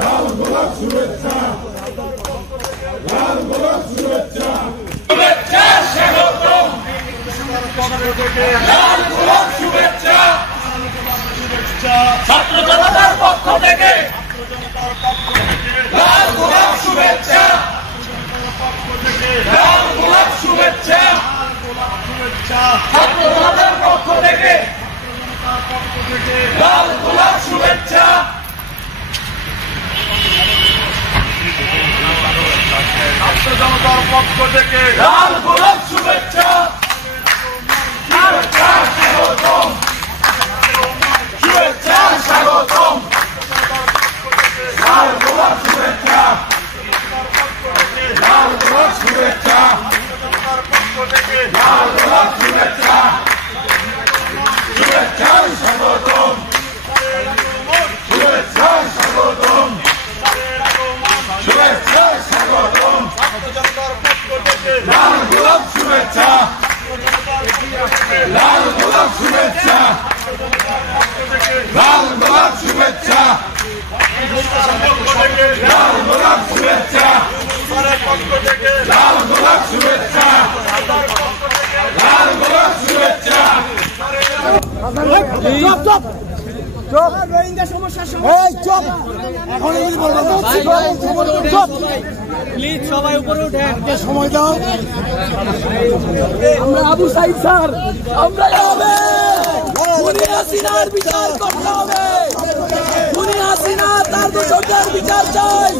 লাল গোলাপ শুভেচ্ছা, লাল গোলাপ শুভেচ্ছা, শুভেচ্ছা স্বাগতম, লাল গোলাপ শুভেচ্ছা, ছাত্র জনতার পক্ষ থেকে লাল গোলাপ শুভেচ্ছা, লাল গোলাপ শুভেচ্ছা, ছাত্র জনতার পক্ষ থেকে লাল গোলাপ শুভেচ্ছা, ছাত্র জনতার পক্ষ থেকে লাল গোলাপ শুভেচ্ছা, শুভেচ্ছা স্বাগতম, শুভেচ্ছা স্বাগতম, লাল গোলাপ শুভেচ্ছা, লাল গোলাপ শুভেচ্ছা, লাল গোলাপ শুভেচ্ছা, শুভেচ্ছা স্বাগতম, শুভেচ্ছা স্বাগতম, শুভেচ্ছা স্বাগতম, লাল গোলাপ শুভেচ্ছা, লাল গোলাপ শুভেচ্ছা, লাল গোলাপ শুভেচ্ছা, লাল গোলাপ শুভেচ্ছা, লাল গোলাপ শুভেচ্ছা, লাল গোলাপ শুভেচ্ছা। প্লিজ সবাই উপরে উঠে সময় দাও। আমরা আবু সাইদ স্যার, আমরা হবে খুনি হাসিনার বিচার করতে হবে। খুনি হাসিনা তার দোষরদের বিচার চাই।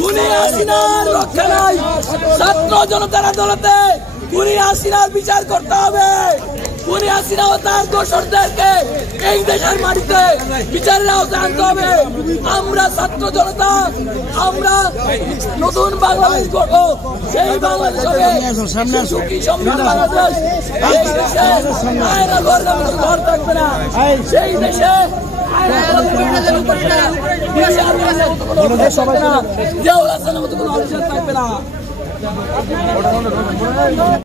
খুনি হাসিনার রক্ষা নাই। ছাত্র জনতার আদালতে খুনি হাসিনার বিচার করতে হবে। খুনি হাসিনা ও তার দোষরদেরকে এই দেশের মাটিতে বিচারের আওতায় আনতে হবে। আমরা ছাত্র জনতা, আমরা নতুন বাংলাদেশ গড়ব। সেই বাংলাদেশ হবে সুখী সমৃদ্ধ বাংলাদেশ। এই দেশে আয়না ঘর থাকবে না। সেই দেশে থাকবে না।